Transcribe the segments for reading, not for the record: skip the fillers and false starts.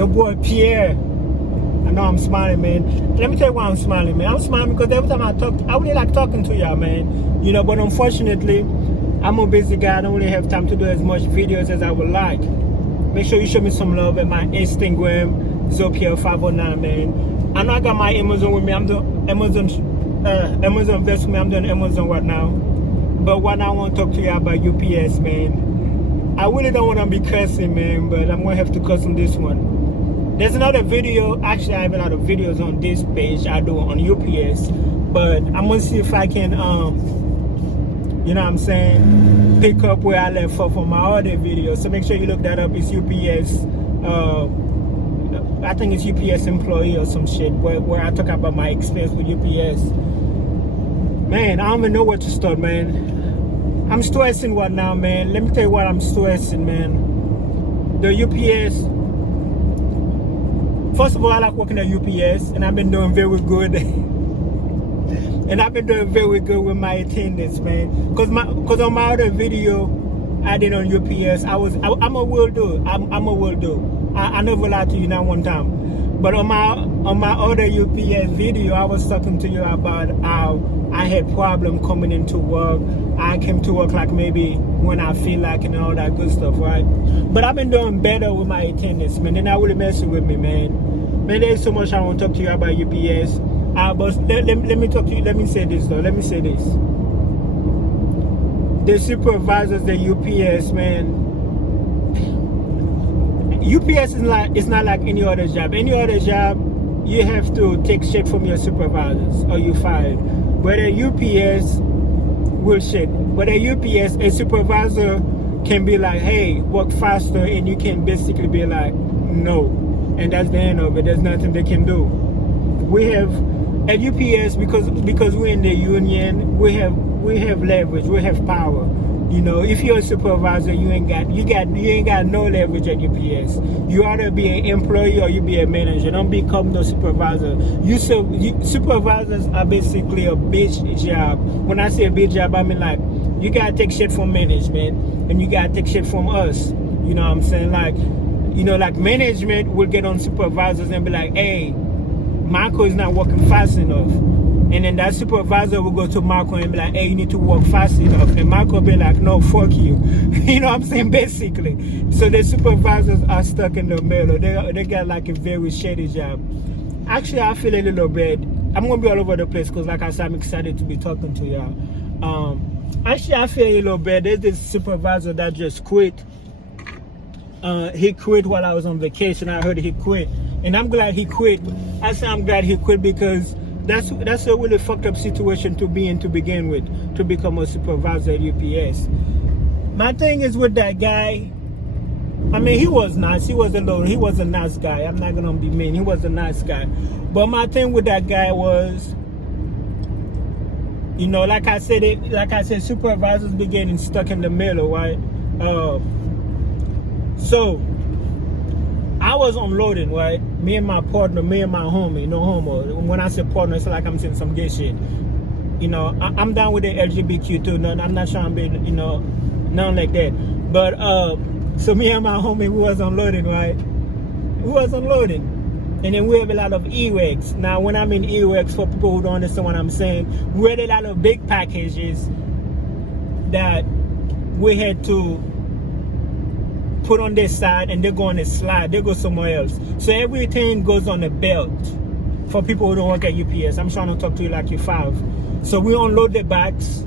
Your boy Pierre. I know I'm smiling, man. Let me tell you why I'm smiling, man. I'm smiling because every time I talk, I really like talking to y'all, man. You know, but unfortunately, I'm a busy guy. I don't really have time to do as much videos as I would like. Make sure you show me some love at my Instagram, Zopier509, man. I know I got my Amazon with me. I'm doing Amazon invest with me. I'm doing Amazon right now. But what I want to talk to you about UPS, man. I really don't want to be cussing, man, but I'm going to have to cuss on this one. There's another video. Actually, I have a lot of videos on this page I do on UPS. But I'm going to see if I can, you know what I'm saying, pick up where I left off on my other video. So make sure you look that up. It's UPS, I think it's UPS employee or some shit, where I talk about my experience with UPS. Man, I don't even know where to start, man. I'm stressing right now, man. Let me tell you what I'm stressing, man. The UPS, first of all, I like working at UPS, and I've been doing very good. And I've been doing very good with my attendance, man. Cause on my other video I did on UPS, I'm a will do. I'm a will do. I never lied to you not one time. But on my other UPS video, I was talking to you about how I had problem coming into work. I came to work like maybe when I feel like and all that good stuff, right? But I've been doing better with my attendance, man. They're not really messing with me, man. Man, there's so much I want to talk to you about UPS. But let me talk to you. Let me say this though. Let me say this. The supervisors, the UPS, man. UPS is like, it's not like any other job. Any other job, you have to take shit from your supervisors or you fired. But at UPS, will shit. But at UPS, a supervisor can be like, hey, work faster, and you can basically be like, no. And that's the end of it. There's nothing they can do. We have at UPS, because we're in the union, we have leverage, we have power. You know, if you're a supervisor, you ain't got no leverage at UPS. You either be an employee or you be a manager. Don't become no supervisor. Supervisors are basically a bitch job. When I say a bitch job, I mean like you gotta take shit from management and you gotta take shit from us. You know what I'm saying? Like, you know, like management will get on supervisors and be like, hey, Marco is not working fast enough. And then that supervisor will go to Marco and be like, hey, you need to work fast enough. And Marco will be like, no, fuck you. You know what I'm saying? Basically. So the supervisors are stuck in the middle. They got like a very shady job. Actually, I feel a little bad. I'm going to be all over the place because, like I said, I'm excited to be talking to y'all. Actually, I feel a little bad. There's this supervisor that just quit. He quit while I was on vacation. I heard he quit. And I'm glad he quit. I say I'm glad he quit because that's a really fucked up situation to be in to begin with, to become a supervisor at UPS. My thing is with that guy, I mean, he was nice. He was a nice guy. I'm not gonna be mean. He was a nice guy. But my thing with that guy was, you know, like I said, supervisors be getting stuck in the middle, right? So I was unloading, right? Me and my partner, me and my homie, no homo. When I say partner, it's like I'm saying some gay shit. You know, I'm down with the LGBTQ too. No, I'm not trying to be, you know, nothing like that. But so me and my homie, we was unloading, right? We was unloading. And then we have a lot of e-wags. Now, when I mean e-wags, for people who don't understand what I'm saying, we had a lot of big packages that we had to put on this side, and they go on a slide, they go somewhere else. So everything goes on a belt for people who don't work at UPS. I'm trying to talk to you like you're 5. So we unload the bags,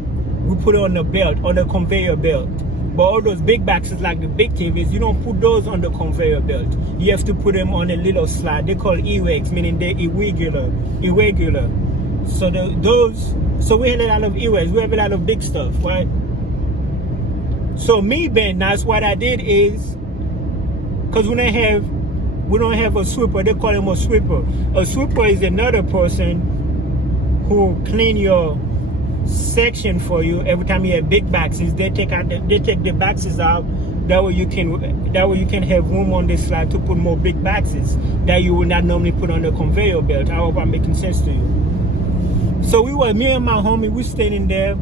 we put it on the belt, on the conveyor belt. But all those big boxes like the big TVs, you don't put those on the conveyor belt. You have to put them on a little slide. They call e-wags, meaning they're irregular. So we have a lot of e-wags, we have a lot of big stuff, right? So me being nice, what I did is, because we don't have a sweeper, they call him a sweeper. A sweeper is another person who clean your section for you. Every time you have big boxes, they take the boxes out. That way you can have room on this slide to put more big boxes that you would not normally put on the conveyor belt. I hope I'm making sense to you. So me and my homie, we standing there.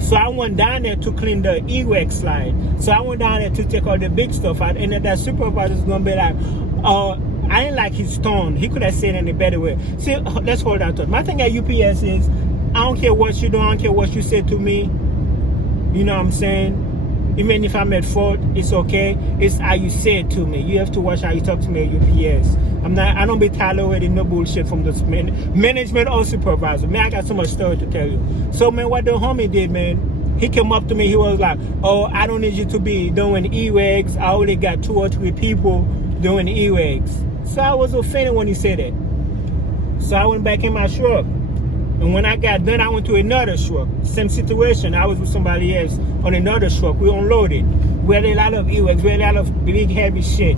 So I went down there to clean the e-wag slide. So I went down there to take all the big stuff out. And then that supervisor's gonna be like, I didn't like his tone. He could have said it in a better way. See, let's hold that thought. My thing at UPS is, I don't care what you do, I don't care what you say to me. You know what I'm saying? Even if I'm at fault, it's okay. It's how you say it to me. You have to watch how you talk to me at UPS. I don't be tolerating no bullshit from the management or supervisor. Man, I got so much story to tell you. So, man, what the homie did, man, he came up to me, he was like, oh, I don't need you to be doing e-wags. I only got 2 or 3 people doing e-wags. So I was offended when he said that. So I went back in my truck. And when I got done, I went to another truck. Same situation. I was with somebody else on another truck. We unloaded. We had a lot of e-wags. We had a lot of big, heavy shit.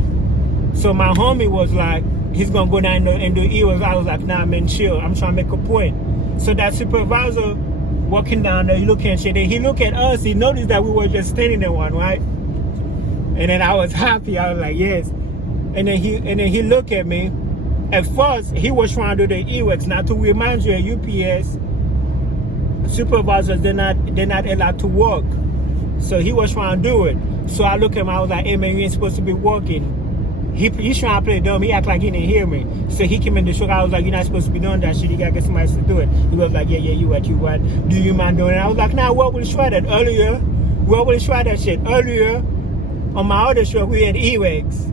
So my homie was like, he's going to go down and do e-wags. I was like, nah, man, chill. I'm trying to make a point. So that supervisor walking down there, he looking at shit. And he looked at us. He noticed that we were just standing in one, right? And then I was happy. I was like, yes. And then he looked at me. At first, he was trying to do the e-wags. Now, to remind you, at UPS, supervisors, they're not allowed to work. So he was trying to do it. So I looked at him, I was like, hey, man, you ain't supposed to be working. He's trying to play dumb. He act like he didn't hear me. So he came in the truck. I was like, you're not supposed to be doing that shit. You got to get somebody else to do it. He was like, yeah, you what? Do you mind doing it? I was like, nah, what will try that? Earlier, what will try that shit? Earlier, on my other truck, we had e-wags.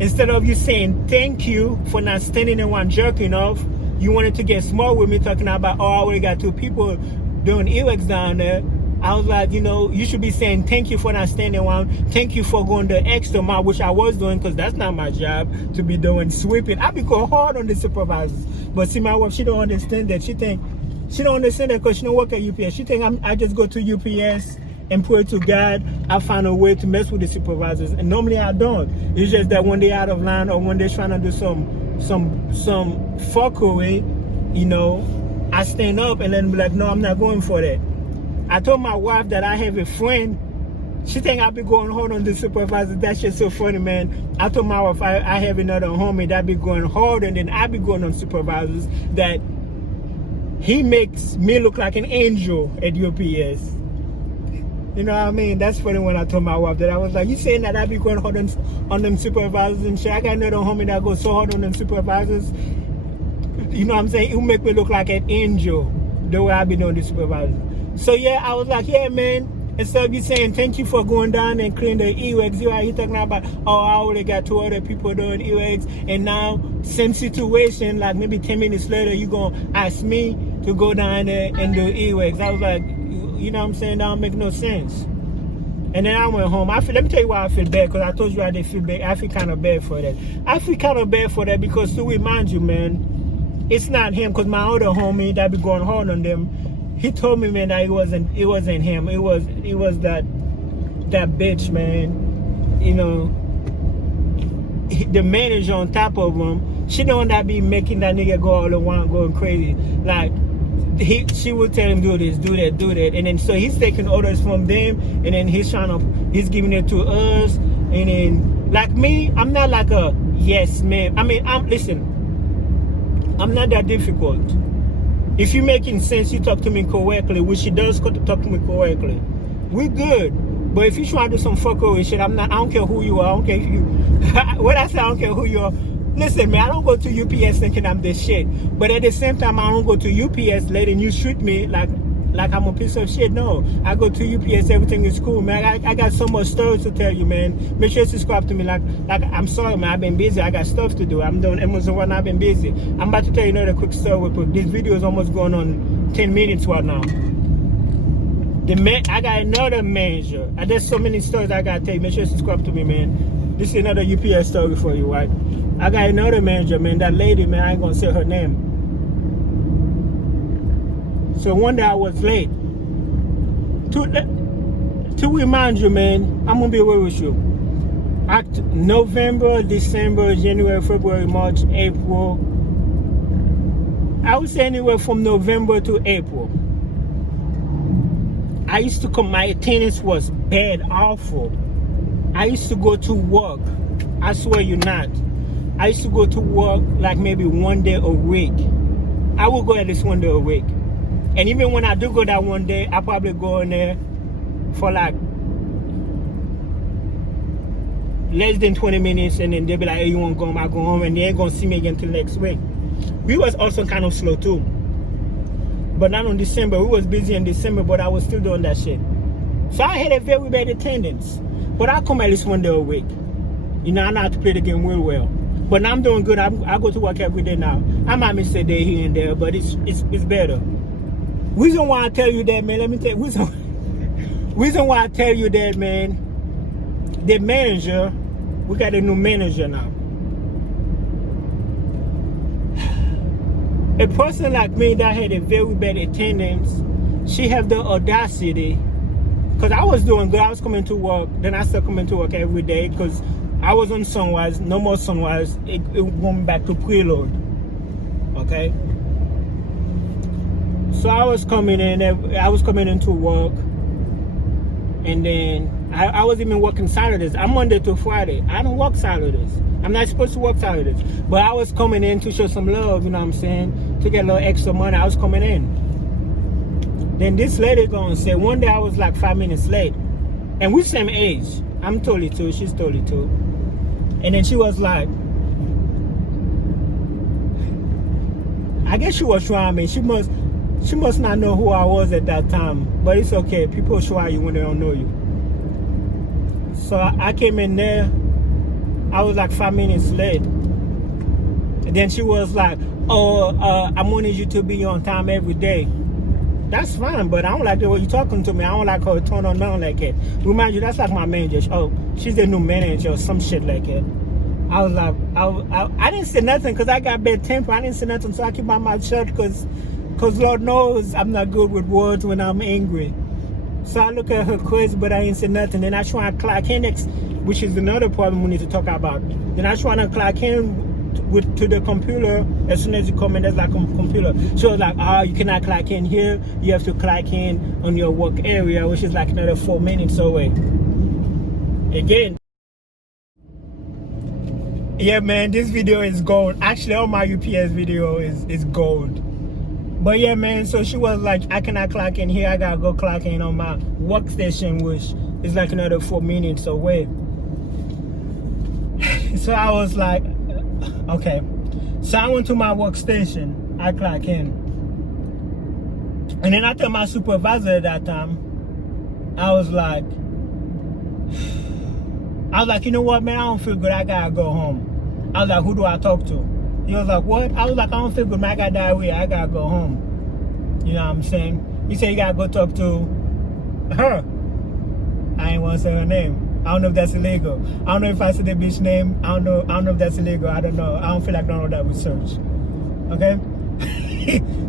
Instead of you saying thank you for not standing in one jerking off, you wanted to get smart with me talking about, oh, I already got 2 people doing e-wags down there. I was like, you know, you should be saying thank you for not standing one. Thank you for going the extra mile, which I was doing, because that's not my job to be doing sweeping. I be going hard on the supervisors. But see, my wife, she don't understand that. She don't understand that because she don't work at UPS. She think I just go to UPS and pray to God, I find a way to mess with the supervisors. And normally I don't. It's just that when they're out of line or when they're trying to do some fuckery, you know, I stand up and then be like, no, I'm not going for that. I told my wife that I have a friend. She think I be going hard on the supervisor. That's just so funny, man. I told my wife I have another homie that be going hard and then I be going on supervisors that he makes me look like an angel at UPS. You know what I mean? That's funny when I told my wife that. I was like, you saying that I be going hard on them supervisors and shit? I got another homie that goes so hard on them supervisors. You know what I'm saying? It will make me look like an angel the way I be doing the supervisors. So yeah, I was like, yeah, man. Instead of you saying thank you for going down and clearing the e-wags, you are here talking about, oh, I already got 2 other people doing e-wags, and now same situation, like maybe 10 minutes later, you gonna ask me to go down there and do e-wags. I was like, you know what I'm saying? That don't make no sense. And then I went home. Let me tell you why I feel bad, because I told you I didn't feel bad. I feel kind of bad for that. I feel kind of bad for that because to remind you, man, it's not him. Because my other homie that be going hard on them, he told me, man, that it wasn't him. It was that bitch, man. You know, the manager on top of him. She don't that be making that nigga go all around going crazy. Like, she will tell him do this, do that, and then so he's taking orders from them, and then he's giving it to us, and then like me, I'm not like a yes man. I mean, I'm not that difficult. If you're making sense, you talk to me correctly, which she does talk to me correctly. We're good. But if you try to do some fuckery shit, I don't care who you are. I don't care if you. When I say I don't care who you are, listen, man, I don't go to UPS thinking I'm this shit. But at the same time, I don't go to UPS letting you treat me like I'm a piece of shit. No, I go to UPS, everything is cool, man. I got so much stories to tell you, man. Make sure you subscribe to me. Like I'm sorry, man, I've been busy. I got stuff to do. I'm doing Amazon one. I've been busy. I'm about to tell you another quick story. This video is almost going on 10 minutes right now. I got another manager. There's so many stories I gotta tell you. Make sure you subscribe to me, man. This is another UPS story for you, right? I got another manager, man. That lady, man, I ain't gonna say her name. So one day I was late. To remind you, man, I'm gonna be away with you. November, December, January, February, March, April. I would say anywhere from November to April. I used to come, my attendance was bad, awful. I used to go to work. I swear you're not. I used to go to work like maybe one day a week. I would go at least one day a week. And even when I do go that one day, I probably go in there for like less than 20 minutes, and then they'll be like, hey, you want to go home? I go home, and they ain't going to see me again till next week. We was also kind of slow too. But not on December. We was busy in December, but I was still doing that shit. So I had a very bad attendance. But I come at least one day a week. You know, I know how to play the game real well. But now I'm doing good. I go to work every day now. I might miss a day here and there, but it's better. Reason why I tell you that, man, let me tell you. Reason why I tell you that, man, the manager, we got a new manager now. A person like me that had a very bad attendance, she have the audacity, because I was doing good. I was coming to work, then I started coming to work every day because I was on Sunwise, no more Sunwise, it went back to preload, okay? So I was coming into work, and then I was even working Saturdays. I'm Monday to Friday. I don't work Saturdays. I'm not supposed to work Saturdays. But I was coming in to show some love, you know what I'm saying? To get a little extra money, I was coming in. Then this lady gonna say, one day I was like 5 minutes late. And we same age. I'm 32, she's 32. And then she was like, I guess she was trying me. She must not know who I was at that time. But it's okay. People try you when they don't know you. So I came in there. I was like 5 minutes late. And then she was like, oh, I wanted you to be on time every day. That's fine, but I don't like the way you're talking to me. I don't like her tone on down like that. Remind you, that's like my manager. Oh, she's the new manager or some shit like that. I was like, I didn't say nothing because I got bad temper. I didn't say nothing, so I keep my mouth shut because Lord knows I'm not good with words when I'm angry. So I look at her crazy, but I ain't say nothing. Then I try and clock in, which is another problem we need to talk about. Then I try to clock in to the computer. As soon as you come in, there's like a computer. So it's like, you cannot clock in here. You have to clock in on your work area, which is like another 4 minutes away. Again. Yeah, man, this video is gold. Actually, all my UPS video is gold. But yeah, man, so she was like, I cannot clock in here. I gotta go clock in on my workstation, which is like another 4 minutes away. So I was like, okay. So I went to my workstation. I clock in. And then I told my supervisor at that time, I was like, you know what, man, I don't feel good. I gotta go home. I was like, who do I talk to? He was like, what? I was like, I don't feel good, man. I got diarrhea. I gotta go home. You know what I'm saying? He said, you gotta go talk to her. I ain't want to say her name. I don't know if that's illegal. I don't know if I said the bitch name. I don't know if that's illegal. I don't know. I don't feel like doing all that research. Okay?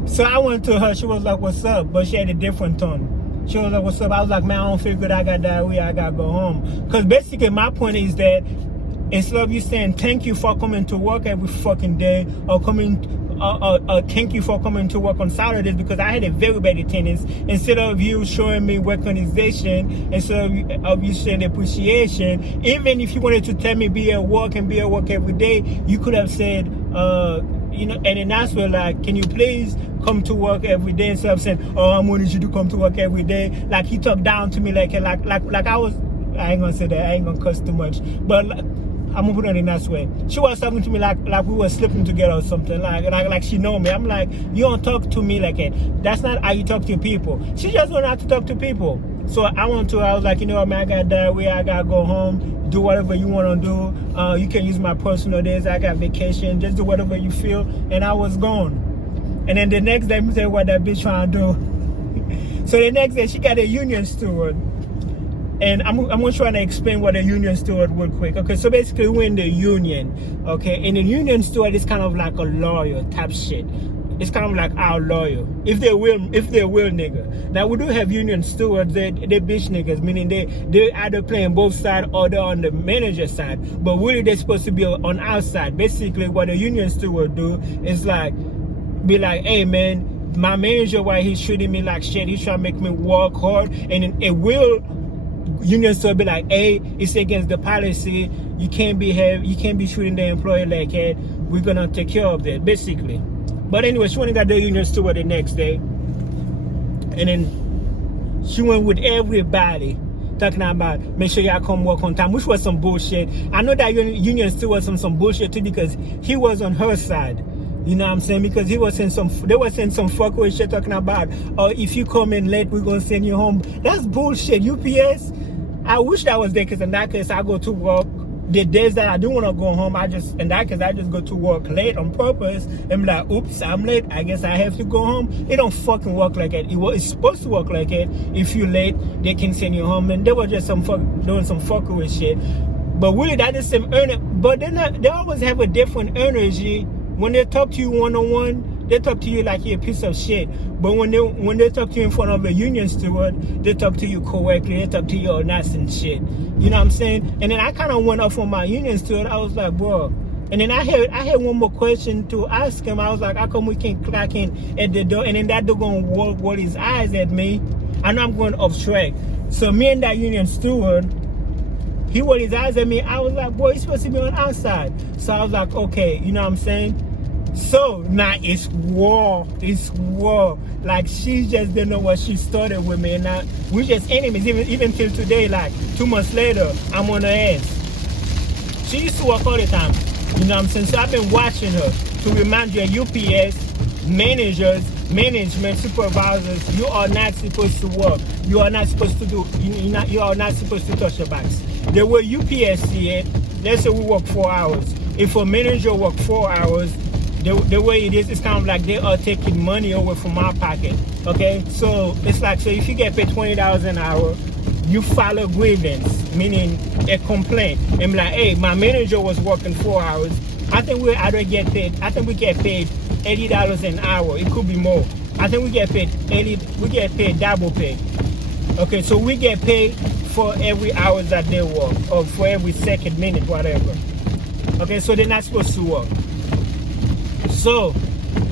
So I went to her. She was like, what's up? But she had a different tone. She was like, what's up? I was like, man, I don't feel good. I got diarrhea. I gotta go home. Because basically my point is that instead of you saying thank you for coming to work every fucking day, or thank you for coming to work on Saturdays, because I had a very bad attendance, instead of you showing me recognition, instead of you showing appreciation, even if you wanted to tell me be at work every day, you could have said, you know, and then that's where, like, can you please come to work every day, instead of saying, oh, I wanted you to come to work every day. Like, he talked down to me like I was, I ain't gonna say that, I ain't gonna cuss too much, but I'm gonna put it in that way. She was talking to me like we were sleeping together or something, like she know me. I'm like, you don't talk to me like that. That's not how you talk to people. She just don't know how to talk to people. So I was like, you know what, man, I got diarrhea, I gotta go home, do whatever you wanna do. You can use my personal days, I got vacation, just do whatever you feel. And I was gone. And then the next day, I'm saying what that bitch trying to do. So the next day, she got a union steward. And I'm going to try to explain what a union steward real quick. Okay, so basically we're in the union. Okay, and the union steward is kind of like a lawyer type shit. It's kind of like our lawyer, if they're real nigga. Now we do have union stewards, they're bitch niggas, meaning they're either playing both sides or they're on the manager side. But really they're supposed to be on our side. Basically what a union steward do is like, be like, hey man, my manager, why he's treating me like shit, he's trying to make me work hard, and it will. Union steward be like, hey, it's against the policy. You can't be treating the employee like that. We're gonna take care of that, basically. But anyway, she went and got the union steward the next day, and then she went with everybody talking about make sure y'all come work on time, which was some bullshit. I know that union still was some bullshit too, because he was on her side. You know what I'm saying? Because they were saying some fuckery shit talking about, oh, if you come in late, we're gonna send you home. That's bullshit. UPS. I wish that was there, because in that case I go to work. The days that I do want to go home, I just go to work late on purpose. I'm like, oops, I'm late. I guess I have to go home. It don't fucking work like that. It's supposed to work like it. If you're late, they can send you home. And they were just doing some fuckery shit. But really, that is some but they always have a different energy. When they talk to you one-on-one, they talk to you like you're a piece of shit. But when they talk to you in front of a union steward, they talk to you correctly. They talk to you all nice and shit. You know what I'm saying? And then I kind of went off on my union steward. I was like, bro. And then I had one more question to ask him. I was like, how come we can't clock in at the door? And then that door gonna roll his eyes at me. I know I'm going off track. So me and that union steward, he rolled his eyes at me. I was like, boy, you're supposed to be on outside. So I was like, okay, you know what I'm saying? So now it's war. Like, she just didn't know what she started with me, and now we're just enemies. Even till today, like 2 months later, I'm on her ass. She used to work all the time. You know what I'm saying? So I've been watching her to remind you, UPS managers, management, supervisors, you are not supposed to work. You are not supposed to do. You are not supposed to touch the box. The way UPS see it, let's say we work 4 hours. If a manager work 4 hours, the way it is, it's kind of like they are taking money away from our pocket. Okay, so it's like, so if you get paid $20 an hour, you file a grievance, meaning a complaint, and be like, hey, my manager was working 4 hours. I think we get paid $80 an hour. It could be more. I think we get paid double pay. Okay, so we get paid for every hour that they work, or for every second, minute, whatever. Okay, so they're not supposed to work. So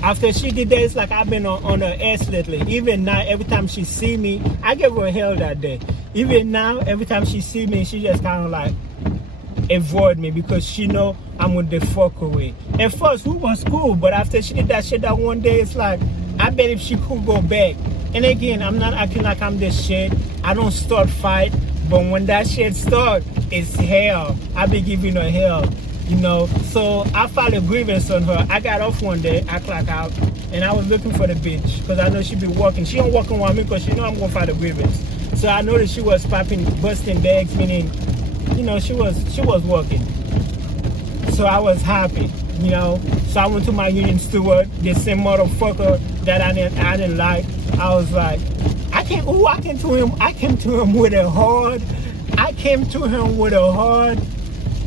after she did that, it's like I've been on her ass lately. Even now, every time she see me, I give her hell that day. Even now, every time she see me, she just kind of like avoid me, because she know I'm with the fuckery. At first, we was cool, but after she did that shit that one day, it's like, I bet if she could go back. And again, I'm not acting like I'm this shit. I don't start fight, but when that shit start, it's hell. I be giving her hell. You know, so I filed a grievance on her. I got off one day, I clocked out, and I was looking for the bitch, because I know she be working. She don't work on me because she know I'm gonna file a grievance. So I noticed she was busting bags, meaning, you know, she was working. So I was happy, you know. So I went to my union steward, the same motherfucker that I didn't like. I was like, I came to him with a hard,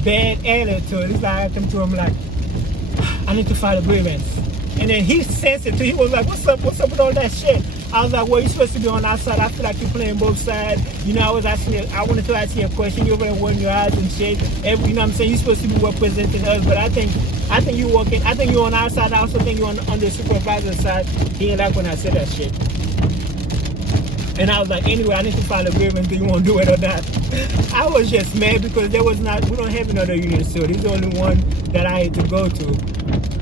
bad attitude. It's like I come to him like, I need to file a grievance. And then he sensitive. He was like, what's up with all that shit? I was like, well, you're supposed to be on our side. I feel like you're playing both sides. You know, I wanted to ask you a question. You're over there rolling your eyes and shit. You know what I'm saying? You're supposed to be representing us, but I think you're working. I think you're on our side. I also think you're on the supervisor's side. He didn't like when I said that shit. And I was like, anyway, I need to file a grievance. Do you want to do it or not? I was just mad because we don't have another union, so this is the only one that I had to go to.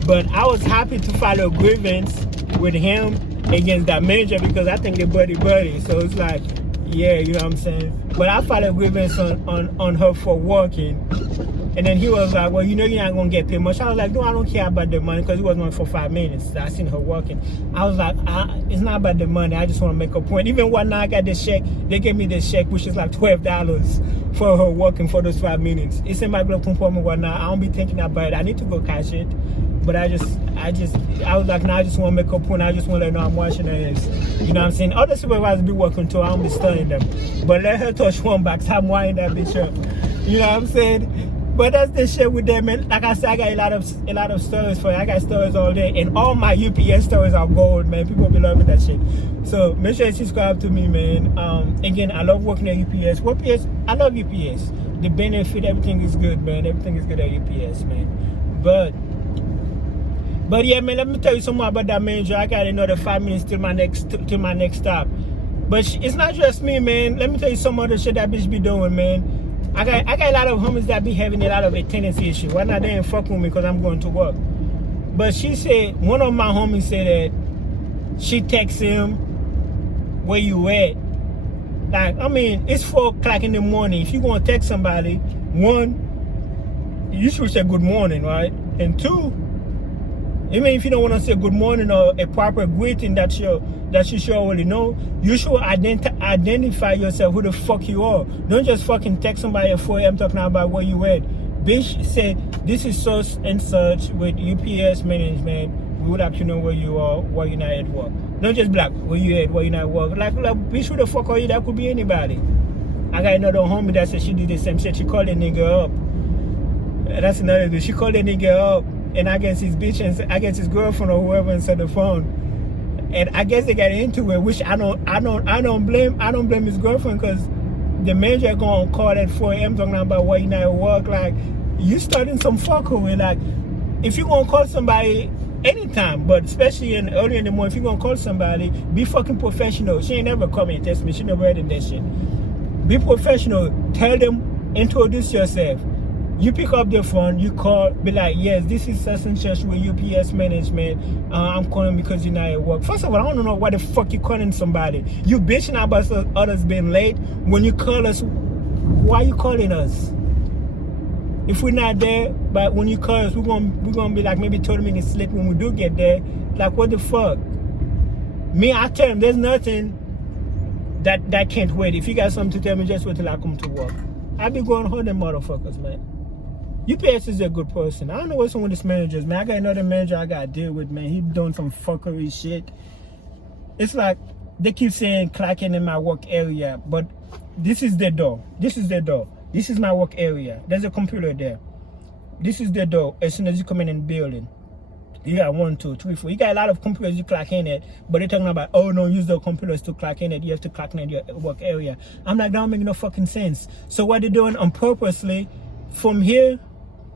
But I was happy to file a grievance with him against that manager, because I think they're buddy. So it's like, yeah, you know what I'm saying? But I filed a grievance on her for working. And then he was like, well, you know you're not going to get paid much. I was like, no, I don't care about the money, because it was only for 5 minutes. I seen her working. I was like, it's not about the money. I just want to make a point. Even when I got this check, they gave me this check, which is like $12 for her working for those 5 minutes. It's in my glove compartment right now. I don't be thinking about it. I need to go cash it. But I was like, nah, I just want to make a point. I just want to let her know I'm watching her ass. You know what I'm saying? Other supervisors be working too. I don't be studying them. But let her touch one box. I'm winding that bitch up. You know what I'm saying? But that's the shit with them, man. Like I said, I got a lot of stories for you. I got stories all day, and all my UPS stories are gold, man. People be loving that shit. So make sure you subscribe to me, man. Again, I love working at UPS. I love UPS. The benefit, everything is good, man. Everything is good at UPS, man. But yeah, man. Let me tell you some more about that manager. I got another 5 minutes till my next stop. But it's not just me, man. Let me tell you some other shit that bitch be doing, man. I got a lot of homies that be having a lot of attendance issue. Why not they ain't fuck with me because I'm going to work? But she said, one of my homies said that she texts him, where you at? Like, I mean, it's 4 o'clock in the morning. If you're gonna text somebody, one, you should say good morning, right? And two, even if you don't want to say good morning or a proper greeting that you should already know, you should identify yourself who the fuck you are. Don't just fucking text somebody at 4 a.m. talking about where you at. Bitch, say this is such and such with UPS management. We would like to know where you are, why you're not at work. Don't just be like, where you at, why you not at work. Like, bitch, who the fuck are you? That could be anybody. I got another homie that said she did the same shit. She called a nigga up. That's another thing. She called a nigga up, and I guess his bitch and I guess his girlfriend or whoever answered the phone. And I guess they got into it, which I don't blame his girlfriend, because the manager gonna call at 4 a.m. talking about why you not at work. Like, you starting some fuckery. Like, if you gonna call somebody anytime, but especially early in the morning, if you gonna call somebody, be fucking professional. She ain't never come and text me. She never did that shit. Be professional. Tell them, introduce yourself. You pick up the phone, you call, be like, yes, this is such and such with UPS management. I'm calling because you're not at work. First of all, I don't know why the fuck you calling somebody. You bitching about others being late. When you call us, why you calling us? If we're not there, but when you call us, we're gonna be like maybe 30 minutes late when we do get there. Like, what the fuck? Me, I tell them there's nothing that can't wait. If you got something to tell me, just wait till I come to work. I be going home them motherfuckers, man. UPS is a good person. I don't know what's wrong with this managers, man. I got another manager I gotta deal with, man. He doing some fuckery shit. It's like they keep saying clocking in my work area, but this is the door. This is the door. This is my work area. There's a computer there. This is the door. As soon as you come in the building, you got 1, 2, 3, 4. You got a lot of computers you clock in at, but they're talking about, oh no, use the computers to clock in at. You have to clock in at your work area. I'm like, that don't make no fucking sense. So what they're doing on purposely, from here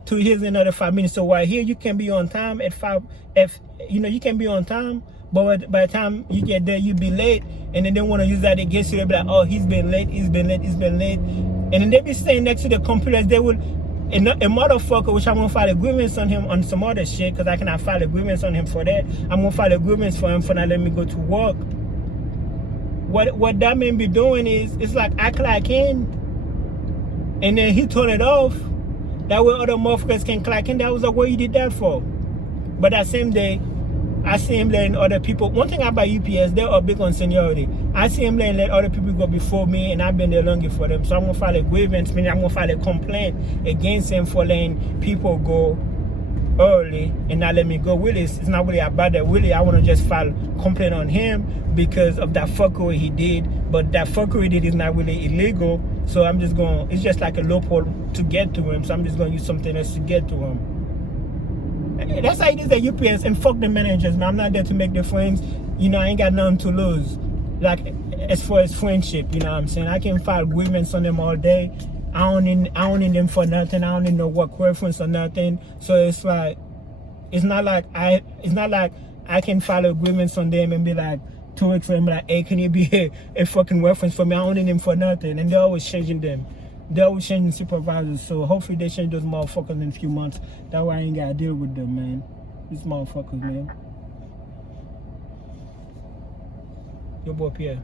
to here's another 5 minutes. So while here you can be on time at 5, you can be on time, but by the time you get there, you be late, and then they want to use that against you. They'll be like, oh, he's been late, and then they be staying next to the computers. They will, a motherfucker, which I'm gonna file agreements on him on some other shit, because I cannot file agreements on him for that. I'm gonna file agreements for him for not letting me go to work. What that man be doing is, it's like I clock in, and then he turn it off. That way other motherfuckers can clock in. That was like, what you did that for? But that same day, I see him letting other people. One thing about UPS, they are big on seniority. I see him letting other people go before me, and I've been there longer for them. So I'm gonna file a grievance, meaning I'm gonna file a complaint against him for letting people go early and not let me go. Really, it's not really about that. Really, I want to just file complaint on him because of that fuckery he did. But that fuckery he did is not really illegal. So I'm just going, it's just like a loophole to get to him. So I'm just going to use something else to get to him. And that's how it is at UPS. And fuck the managers, man. I'm not there to make the friends. You know, I ain't got nothing to lose. Like, as far as friendship, you know what I'm saying? I can file agreements on them all day. I don't need them for nothing. I don't need no work reference or nothing. So it's like, it's not like I can file agreements on them and be like, 2 weeks for them, like, hey, can you be a fucking reference for me? I don't need them for nothing. And they're always changing them. They're always changing supervisors. So hopefully they change those motherfuckers in a few months. That way I ain't gotta deal with them, man. These motherfuckers, man. Your boy Pierre.